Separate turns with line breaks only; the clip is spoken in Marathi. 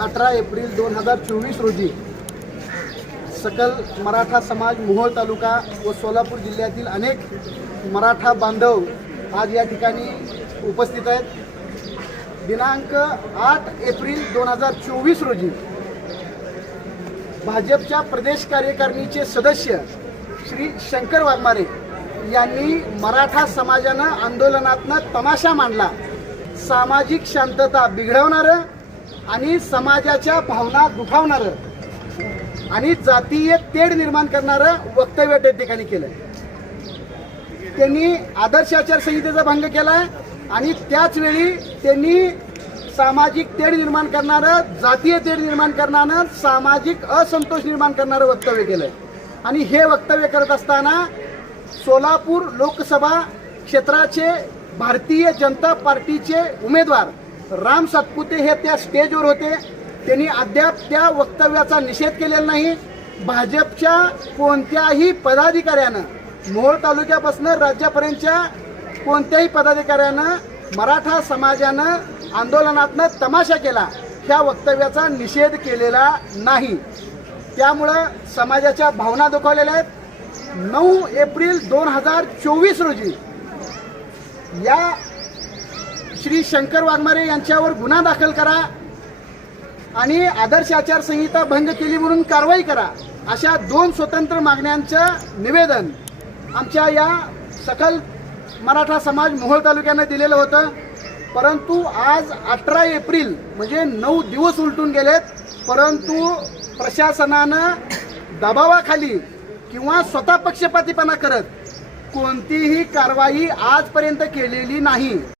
अठरा एप्रिल दोन हजार चोवीस रोजी सकल मराठा समाज मोहोळ तालुका व सोलापूर जिल्ह्यातील अनेक मराठा बांधव आज या ठिकाणी उपस्थित आहेत. दिनांक आठ एप्रिल दोन हजार चोवीस रोजी भाजपच्या प्रदेश कार्यकारिणीचे सदस्य श्री शंकर वाघमारे यांनी मराठा समाजानं आंदोलनातनं तमाशा मांडला. सामाजिक शांतता बिघडवणारं आणि समाजाच्या भावना दुखावणारं आणि जातीय तेढ निर्माण करणारं वक्तव्य त्या ठिकाणी केलं त्यांनी आदर्श आचारसंहितेचा भंग केलाय आणि त्याच वेळी त्यांनी सामाजिक तेढ निर्माण करणारं जातीय तेढ निर्माण करणारं सामाजिक असंतोष निर्माण करणारं वक्तव्य केलंय. आणि हे वक्तव्य करत असताना सोलापूर लोकसभा क्षेत्राचे भारतीय जनता पार्टीचे उमेदवार राम सातपुते हे त्या स्टेजवर होते. त्यांनी अद्याप त्या वक्तव्याचा निषेध केलेला नाही. भाजपच्या कोणत्याही पदाधिकाऱ्यानं मोहोळ तालुक्यापासून राज्यापर्यंतच्या कोणत्याही पदाधिकाऱ्यानं मराठा समाजानं आंदोलनातनं तमाशा केला. ह्या वक्तव्याचा निषेध केलेला नाही. त्यामुळं समाजाच्या भावना दुखावलेल्या आहेत. नऊ एप्रिल दोन हजार चोवीस रोजी या श्री शंकर वाघमारे यांच्यावर गुन्हा दाखल करा आणि आदर्श आचारसंहिता भंग केली म्हणून कारवाई करा अशा दोन स्वतंत्र मागण्यांचं निवेदन आमच्या या सकल मराठा समाज मोहोळ तालुक्यानं दिलेलं होतं. परंतु आज अठरा एप्रिल म्हणजे नऊ दिवस उलटून गेलेत. परंतु प्रशासनानं दबावाखाली किंवा स्वतः पक्षपातीपणा करत कोणतीही कारवाई आजपर्यंत केलेली नाही.